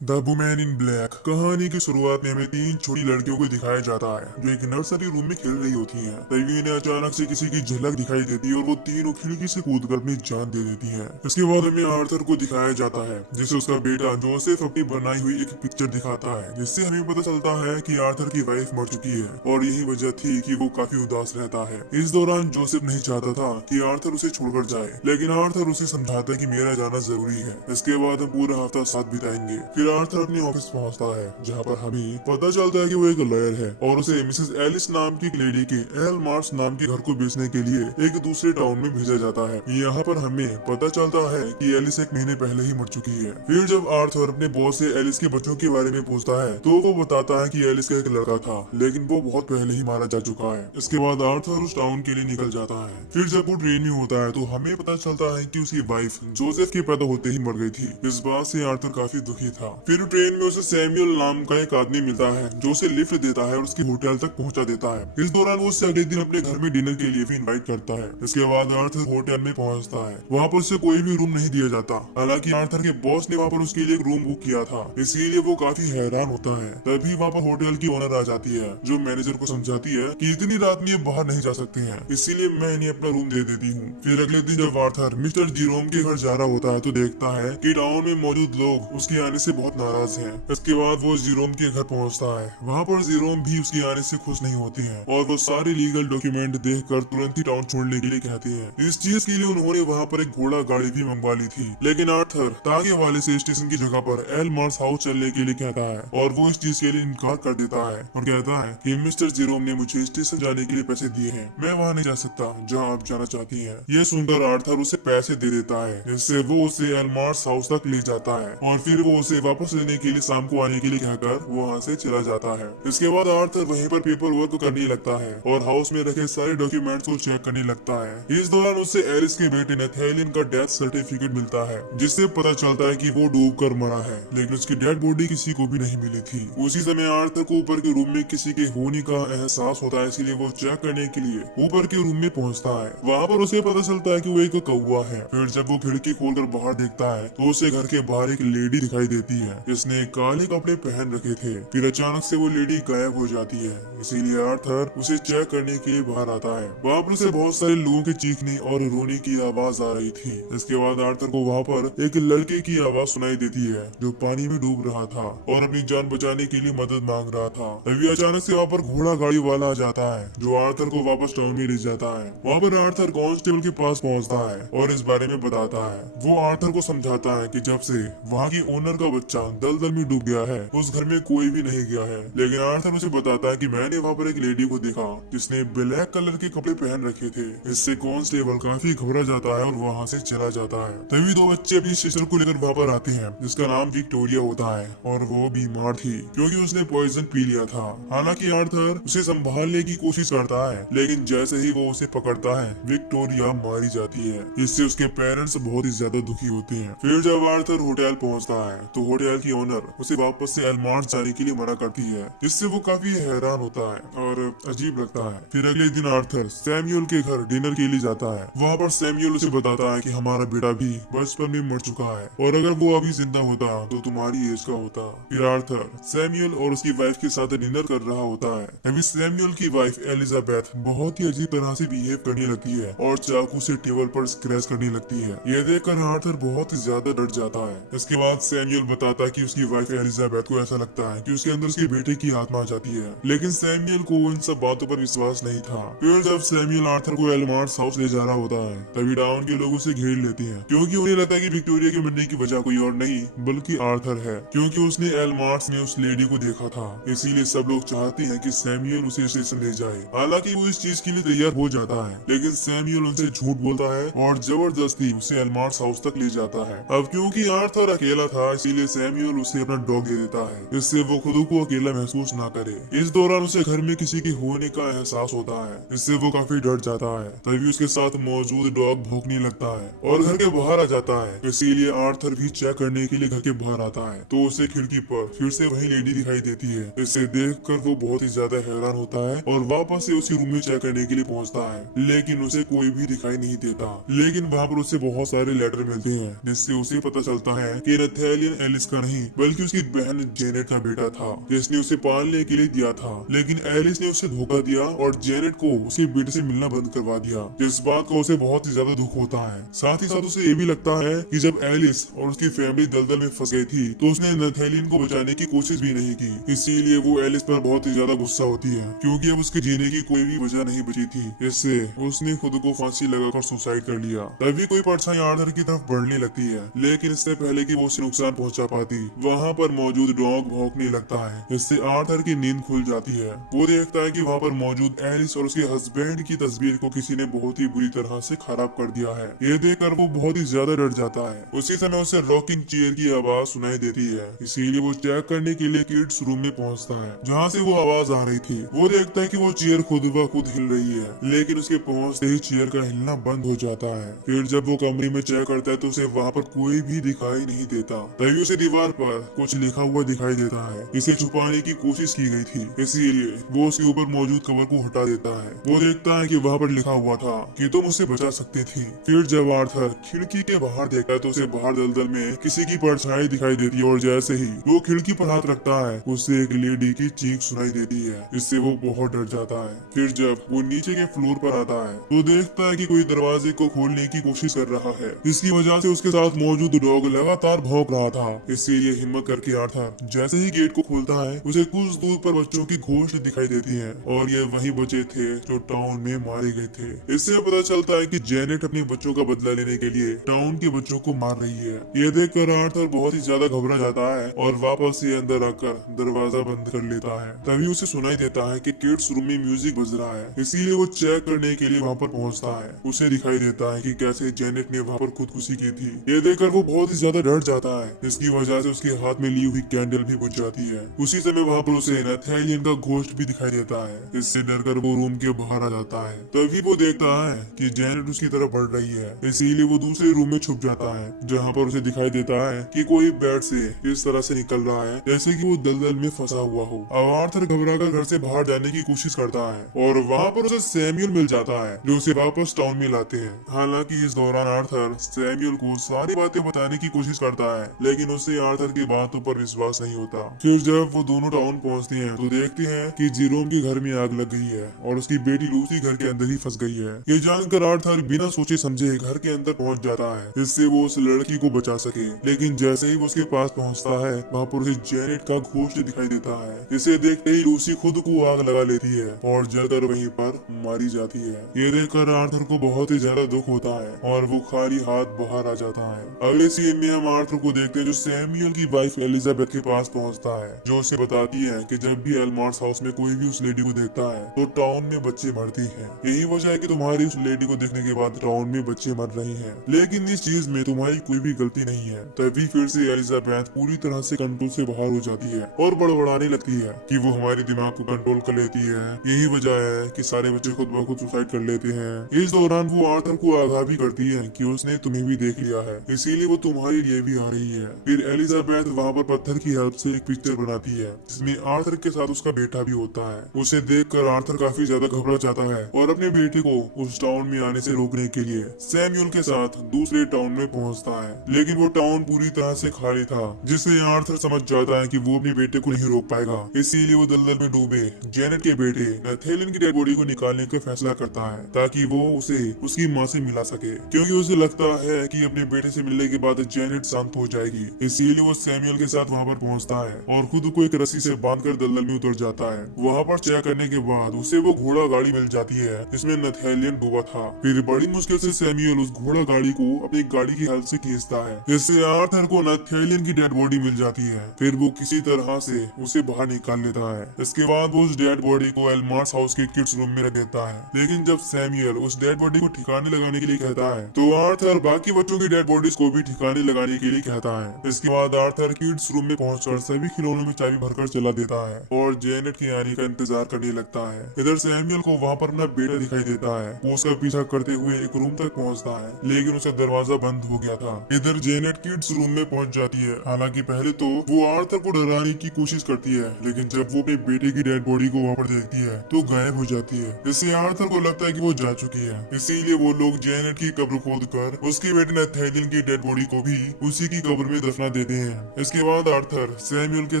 The women in black कहानी की शुरुआत में हमें तीन छोटी लड़कियों को दिखाया जाता है जो एक नर्सरी रूम में खेल रही होती हैं। तभी इन्हें अचानक से किसी की झलक दिखाई देती है और वो तीनों खिड़की से कूदकर अपनी जान दे देती हैं। इसके बाद हमें आर्थर को दिखाया जाता है जिसे उसका बेटा जोसेफ अपनी बनाई हुई एक पिक्चर दिखाता है, जिससे हमें पता चलता है कि आर्थर की वाइफ मर चुकी है और यही वजह थी कि वो काफी उदास रहता है। इस दौरान जोसेफ नहीं चाहता था कि आर्थर उसे छोड़कर जाए, लेकिन आर्थर उसे समझाता है कि मेरा जाना जरूरी है। इसके बाद हम पूरा हफ्ता साथ बिताएंगे। फिर आर्थर अपने ऑफिस पहुंचता है जहां पर हमें पता चलता है कि वो एक लॉयर है और उसे मिसेस एलिस नाम की एक लेडी के एल मार्स नाम के घर को बेचने के लिए एक दूसरे टाउन में भेजा जाता है। यहाँ पर हमें पता चलता है कि एलिस एक महीने पहले ही मर चुकी है। फिर जब आर्थर अपने बॉस से एलिस के बच्चों के बारे में पूछता है तो वो बताता है कि एलिस का एक लड़का था लेकिन वो बहुत पहले ही मारा जा चुका है। इसके बाद आर्थर उस टाउन के लिए निकल जाता है। फिर जब वो ट्रेन में होता है तो हमें पता चलता है कि उसकी वाइफ जोसेफ के पैदा होते ही मर गई थी। इस बात से आर्थर काफी दुखी था। फिर ट्रेन में उसे सैमुअल नाम का एक आदमी मिलता है जो उसे लिफ्ट देता है और उसके होटल तक पहुंचा देता है। इस दौरान वो उसे अगले दिन अपने घर में डिनर के लिए भी इनवाइट करता है। इसके बाद आर्थर होटल में पहुंचता है। वहाँ पर उसे कोई भी रूम नहीं दिया जाता, हालांकि आर्थर के बॉस ने वहाँ पर उसके लिए एक रूम बुक किया था, इसीलिए वो काफी हैरान होता है। तभी वहाँ पर होटल की ओनर आ जाती है जो मैनेजर को समझाती है कि इतनी रात में ये बाहर नहीं जा सकते हैं, इसीलिए मैं इन्हें अपना रूम दे देती हूँ। फिर अगले दिन जब आर्थर मिस्टर जीरोम के घर जा रहा होता है तो देखता है कि टाउन में मौजूद लोग उसके आने से बहुत नाराज हैं। इसके बाद वो जीरोम के घर पहुंचता है। वहाँ पर जीरोम भी उसके आने से खुश नहीं होते हैं और वो सारे लीगल डॉक्यूमेंट देखकर तुरंत ही टाउन छोड़ने के लिए कहते हैं। इस चीज के लिए उन्होंने वहाँ पर एक घोड़ा गाड़ी भी मंगवा ली थी, लेकिन आर्थर तागे वाले से स्टेशन की जगह पर एल मार्स हाउस चलने के लिए कहता है और वो इस चीज के लिए इनकार कर देता है और कहता है कि मिस्टर जीरोम ने मुझे स्टेशन जाने के लिए पैसे दिए हैं, मैं वहाँ नहीं जा सकता जहाँ आप जाना चाहती हैं। ये सुनकर आर्थर उसे पैसे दे देता है, जिससे वो उसे एल मार्स हाउस तक ले जाता है और फिर वो उसे वापस लेने के लिए शाम को आने के लिए कहकर वो वहाँ से चला जाता है। इसके बाद आर्थर वहीं पर पेपर वर्क करने लगता है और हाउस में रखे सारे डॉक्यूमेंट्स को चेक करने लगता है। इस दौरान उसे एलिस के बेटे नेथेलियन का डेथ सर्टिफिकेट मिलता है, जिससे पता चलता है कि वो डूब कर मरा है, लेकिन उसकी डेड बॉडी किसी को भी नहीं मिली थी। उसी समय आर्थर को ऊपर के रूम में किसी के होने का एहसास होता है, इसलिए वो चेक करने के लिए ऊपर के रूम में पहुँचता है। वहाँ पर उसे पता चलता है कि वो एक कौवा है। फिर जब वो खिड़की खोलकर बाहर देखता है तो उसे घर के बाहर एक लेडी दिखाई देती है जिसने काले कपड़े पहन रखे थे। फिर अचानक से वो लेडी गायब हो जाती है, इसीलिए आर्थर उसे चेक करने के लिए बाहर आता है। वहाँ पर उसे बहुत सारे लोगों के चीखने और रोने की आवाज आ रही थी। इसके बाद आर्थर को वहाँ पर एक लड़के की आवाज सुनाई देती है जो पानी में डूब रहा था और अपनी जान बचाने के लिए मदद मांग रहा था। तभी अचानक से वहाँ पर घोड़ा गाड़ी वाला आ जाता है जो आर्थर को वापस टाउन में ले जाता है। वहाँ पर आर्थर कांस्टेबल के पास पहुँचता है और इस बारे में बताता है। वो आर्थर को समझाता है कि जब से वहाँ की ओनर का बच्चा दलदल में डूब गया है उस घर में कोई भी नहीं गया है, लेकिन आर्थर उसे बताता है कि मैंने वहाँ पर एक लेडी को देखा जिसने ब्लैक कलर के कपड़े पहन रखे थे। इससे कांस्टेबल काफी घबरा जाता है और वहाँ से चला जाता है। तभी दो बच्चे अपनी सिस्टर को लेकर वहाँ पर आते हैं जिसका नाम विक्टोरिया होता है और वो बीमार थी क्योंकि उसने पॉइजन पी लिया था। हालांकि आर्थर उसे संभालने की कोशिश करता है, लेकिन जैसे ही वो उसे पकड़ता है विक्टोरिया मारी जाती है। इससे उसके पेरेंट्स बहुत ही ज्यादा दुखी होते हैं। फिर जब आर्थर होटल पहुंचता है तो होटल की ओनर उसे वापस से एलमार्स जाने के लिए मना करती है, जिससे वो काफी हैरान होता है और अजीब लगता है। फिर अगले दिन आर्थर सैमुअल के घर डिनर के लिए जाता है। वहाँ पर सैमुअल उसे बताता है कि हमारा बेटा भी बचपन में मर चुका है और अगर वो अभी जिंदा होता तो तुम्हारी एज का होता। फिर आर्थर सैमुअल और उसकी वाइफ के साथ डिनर कर रहा होता है। अभी सैमुअल की वाइफ एलिजाबेथ बहुत ही अजीब तरह से बिहेव करने लगती है और चाकू से टेबल पर स्क्रैच करने लगती है। यह देखकर आर्थर बहुत ही ज्यादा डर जाता है। इसके बाद सैमुअल बताता है कि उसकी वाइफ एलिजाबेथ को ऐसा लगता है कि उसके अंदर उसके बेटे की आत्मा आ जाती है, लेकिन सैमुअल को इन सब बातों पर विश्वास नहीं था। फिर जब सैमुअल आर्थर को एलमार्स हाउस ले जा रहा होता है तभी टाउन के लोग उसे घेर लेते हैं क्योंकि उन्हें लगता है कि विक्टोरिया के मरने की वजह कोई और नहीं बल्कि आर्थर है, क्योंकि उसने एलमार्स में उस लेडी को देखा था। इसीलिए सब लोग चाहते हैं कि सैमुअल उसे स्टेशन ले जाए। हालांकि वो इस चीज के लिए तैयार हो जाता है, लेकिन सैमुअल उनसे झूठ बोलता है और जबरदस्ती उसे एलमार्स हाउस तक ले जाता है। अब क्योंकि आर्थर अकेला था इसीलिए सैमुअल उसे अपना डॉग दे देता है, इससे वो खुद को अकेला महसूस ना करे। इस दौरान उसे घर में किसी के होने का एहसास होता है, इससे वो काफी डर जाता है। तभी उसके साथ मौजूद डॉग भौंकने लगता है और घर के बाहर आ जाता है, इसीलिए आर्थर भी चेक करने के लिए घर के बाहर आता है तो उसे खिड़की पर फिर से वही लेडी दिखाई देती है। इसे देखकर वो बहुत ही ज्यादा हैरान होता है और वापस से उसी रूम में चेक करने के लिए पहुंचता है, लेकिन उसे कोई भी दिखाई नहीं देता। लेकिन वहाँ पर उसे बहुत सारे लेटर मिलते हैं जिससे उसे पता चलता है कि नेथेलियन एलिस का नहीं बल्कि उसकी बहन जेनेट का बेटा था, जिसने उसे पालने के लिए दिया था। लेकिन एलिस ने उसे धोखा दिया और जेनेट को उसके बेटे से मिलना बंद करवा दिया, जिस बात का उसे बहुत ही ज्यादा दुख होता है। साथ ही साथ उसे ये भी लगता है कि जब एलिस और उसकी फैमिली दलदल में फंस गई थी तो उसने नथेलियन को बचाने की कोशिश भी नहीं की। इसीलिए वो एलिस पर बहुत ही ज्यादा गुस्सा होती है, क्योंकि अब उसके जीने की कोई भी वजह नहीं बची थी। इससे उसने खुद को फांसी लगाकर सुसाइड कर लिया। तभी कोई परछाई आर्थर की तरफ बढ़ने लगती है, लेकिन इससे पहले कि वो उसे नुकसान पहुंचा पाती, वहाँ पर मौजूद डॉग भौंकने लगता है। इससे आर्थर की नींद खुल जाती है। वो देखता है कि वहाँ पर मौजूद एलिस और उसके हस्बैंड की तस्वीर को किसी ने बहुत ही बुरी तरह से खराब कर दिया है। ये देखकर वो बहुत ही ज्यादा डर जाता है। उसी समय उसे रॉकिंग चेयर की आवाज सुनाई देती है, इसीलिए वो चेक करने के लिए किड्स रूम में पहुंचता है, जहाँ से वो आवाज आ रही थी। वो देखता है कि वो चेयर खुद ब खुद हिल रही है, लेकिन उसके पहुंचते ही चेयर का हिलना बंद हो जाता है। फिर जब वो कमरे में चेक करता है तो उसे वहाँ पर कोई भी दिखाई नहीं देता। तभी उसे दीवार पर कुछ लिखा हुआ दिखाई देता है। इसे छुपाने की कोशिश की गई थी, इसीलिए वो उसके ऊपर मौजूद कवर को हटा देता है। वो देखता है कि वहाँ पर लिखा हुआ था कि तुम उसे बचा सकते थे। फिर जब आर्थर खिड़की के बाहर देखता है तो उसे बाहर दलदल में किसी की परछाई दिखाई देती है, और जैसे ही वो खिड़की पर हाथ रखता है उसे एक लेडी की चीख सुनाई देती है। इससे वो बहुत डर जाता है। फिर जब वो नीचे के फ्लोर पर आता है तो देखता है कि कोई दरवाजे को खोलने की कोशिश कर रहा है। इसकी वजह से उसके साथ मौजूद डॉग लगातार भौंक रहा था। इसलिए हिम्मत करके आर्थर जैसे ही गेट को खोलता है उसे कुछ दूर पर बच्चों की घोष दिखाई देती है, और ये वही बच्चे थे जो टाउन में मारे गए थे। इससे पता चलता है कि जेनेट अपने बच्चों का बदला लेने के लिए टाउन के बच्चों को मार रही है। ये देखकर आर्थर बहुत ही ज्यादा घबरा जाता है और वापस से अंदर आकर दरवाजा बंद कर लेता है। तभी उसे सुनाई देता है कि किड्स रूम में म्यूजिक बज रहा है, इसीलिए वो चेक करने के लिए वहाँ पर पहुँचता है। उसे दिखाई देता है कि कैसे जेनेट ने वहाँ पर खुदकुशी की थी। ये देखकर वो बहुत ही ज्यादा डर जाता है। इसकी वजह से उसके हाथ में ली हुई कैंडल भी बुझ जाती है। उसी समय वहाँ पर उसे नथेलियन का घोस्ट भी दिखाई देता है। इससे डरकर वो रूम के बाहर आ जाता है। तभी वो देखता है कि जेनेट उसकी तरफ बढ़ रही है, इसीलिए वो दूसरे रूम में छुप जाता है, जहाँ पर उसे दिखाई देता है कि कोई बेड से इस तरह से निकल रहा है जैसे कि वो दलदल में फंसा हुआ हो। अब आर्थर घबराकर घर से बाहर जाने की कोशिश करता है और वहाँ पर उसे सैमुअल मिल जाता है, जो उसे वापस टाउन में लाते हैं। हालांकि इस दौरान आर्थर सैमुअल को सारी बातें बताने की कोशिश करता है, लेकिन उसे आर्थर की बातों पर विश्वास नहीं होता। फिर जब वो दोनों टाउन पहुँचते हैं तो देखते हैं कि जीरोम के घर में आग लग गई है और उसकी बेटी लूसी घर के अंदर ही फंस गई है। ये जानकर आर्थर बिना सोचे समझे घर के अंदर पहुंच जाता है, जिससे वो उस लड़की को बचा सके। लेकिन जैसे ही वो उसके पास पहुंचता है वहाँ पर उसे जेनेट का घोस्ट दिखाई देता है। इसे देखते ही लूसी खुद को आग लगा लेती है और जलकर वहीं पर मारी जाती है। ये देखकर आर्थर को बहुत ही ज्यादा दुख होता है और वो खाली हाथ बाहर आ जाता है। अगले सीन में हम आर्थर को देखते हैं जो सैमुअल की वाइफ एलिजाबेथ के पास पहुंचता है, जो उसे बताती है कि जब भी एल्मार्स हाउस में कोई भी उस लेडी को देखता है तो टाउन में बच्चे मरती हैं। यही वजह है कि तुम्हारी उस लेडी को देखने के बाद टाउन में बच्चे मर रहे हैं, लेकिन इस चीज में तुम्हारी कोई भी गलती नहीं है। तभी फिर से एलिजाबेथ पूरी तरह से कंट्रोल से बाहर हो जाती है और बड़बड़ाने लगती है कि वो हमारे दिमाग को कंट्रोल कर लेती है। यही वजह है कि सारे बच्चे खुद ब खुद सुसाइड कर लेते हैं। इस दौरान वो आर्थर को आगाह भी करती है कि उसने तुम्हें भी देख लिया है, इसीलिए वो तुम्हारे लिए भी आ रही है। फिर एलिजाबेथ वहाँ पर पत्थर की हेल्प से एक पिक्चर बनाती है जिसमें आर्थर के साथ उसका बेटा भी होता है। उसे देखकर आर्थर काफी ज्यादा घबरा जाता है और अपने बेटे को उस टाउन में आने से रोकने के लिए सैमुअल के साथ दूसरे टाउन में पहुंचता है, लेकिन वो टाउन पूरी तरह से खाली था, जिससे आर्थर समझ जाता है कि वो अपने बेटे को नहीं रोक पाएगा। इसीलिए वो दलदल में डूबे जेनेट के बेटे नथेलियन की डेड बॉडी को निकालने का फैसला करता है, ताकि वो उसे उसकी माँ से मिला सके, क्योंकि उसे लगता है कि अपने बेटे से मिलने के बाद जेनेट शांत हो जाएगी। इसीलिए वो सैमुअल के साथ वहाँ पर पहुँचता है और खुद को एक रस्सी से बांधकर दलदल में उतर जाता है। वहाँ पर चेक करने के बाद उसे वो घोड़ा गाड़ी मिल जाती है जिसमें नथेलियन डूबा था। फिर बड़ी मुश्किल से सैमुअल उस घोड़ा गाड़ी को अपनी गाड़ी की हेल्प से खींचता है, जिससे आर्थर को नथेलियन की डेड बॉडी मिल जाती है। फिर वो किसी तरह से उसे बाहर निकाल लेता है। इसके बाद वो उस डेड बॉडी को एल्मार्स हाउस के किड्स रूम में रख देता है। लेकिन जब सैमुअल उस डेड बॉडी को ठिकाने लगाने के लिए कहता है तो आर्थर बाकी बच्चों की डेड बॉडीज को भी ठिकाने लगाने के लिए कहता है। इसके बाद आर्थर किड्स रूम में पहुंचकर सभी खिलौनों में चाबी भरकर चला देता है और जेनेट के आने का इंतजार करने लगता है। इधर सैमुअल को वहाँ पर अपना बेटा दिखाई देता है। वो उसका पीछा करते हुए एक रूम तक पहुँचता है, लेकिन उसका दरवाजा बंद हो गया था। इधर जेनेट किड्स रूम में पहुँच जाती है। हालांकि पहले तो वो आर्थर को डराने की कोशिश करती है, लेकिन जब वो अपने बेटे की डेड बॉडी को वहाँ पर देखती है तो गायब हो जाती है। इससे आर्थर को लगता है कि वो जा चुकी है। इसीलिए वो लोग जेनेट की कब्र खोद कर उसके बेटे नथेलियन की डेड बॉडी को भी उसी की कब्र में दफना देते हैं। इसके बाद आर्थर सैमुअल के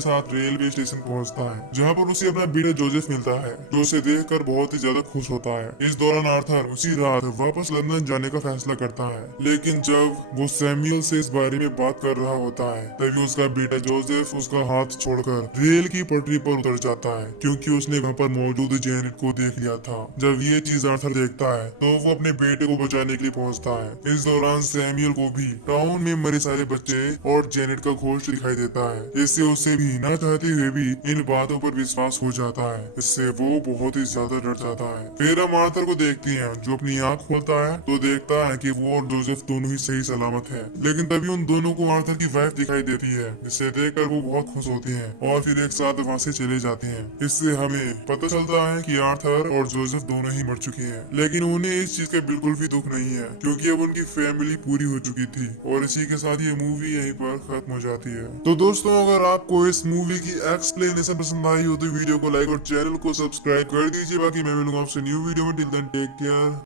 साथ रेलवे स्टेशन पहुंचता है, जहां पर उसे अपना बेटा जोसेफ मिलता है, जो उसे देखकर बहुत ही ज्यादा खुश होता है। इस दौरान आर्थर उसी रात वापस लंदन जाने का फैसला करता है, लेकिन जब वो सैमुअल से इस बारे में बात कर रहा होता है, तभी उसका बेटा जोसेफ उसका हाथ छोड़कर रेल की पटरी पर उतर जाता है, क्योंकि उसने वहाँ पर मौजूद जेनेट को देख लिया था। जब ये चीज आर्थर देखता है तो वो अपने बेटे को बचाने के लिए पहुंचता है। इस दौरान सैमुअल को भी टाउन में मरे सारे बच्चे और जेनेट का घोस्ट दिखाई देता है। इससे उसे भी ना चाहते हुए भी इन बातों पर विश्वास हो जाता है। इससे वो बहुत ही ज्यादा डर जाता है। फिर हम आर्थर को देखते हैं, जो अपनी आँख खोलता है तो देखता है कि वो और जोसेफ दोनों ही सही सलामत है। लेकिन तभी उन दोनों को आर्थर की वाइफ दिखाई देती है, जिसे देखकर वो बहुत खुश होते हैं और फिर एक साथ वहाँ से चले जाते हैं। इससे हमें पता चलता है कि आर्थर और जोसेफ दोनों ही मर चुके हैं, लेकिन उन्हें इस चीज का बिल्कुल भी दुख नहीं है, क्योंकि अब उनकी फैमिली पूरी हो चुकी थी। और इसी के साथ ये मूवी यहीं पर खत्म हो जाती है। तो दोस्तों, अगर आपको इस मूवी की एक्सप्लेनेशन पसंद आई हो तो वीडियो को लाइक और चैनल को सब्सक्राइब कर दीजिए। बाकी मैं मिलूंगा आपसे न्यू वीडियो में। Till then take care.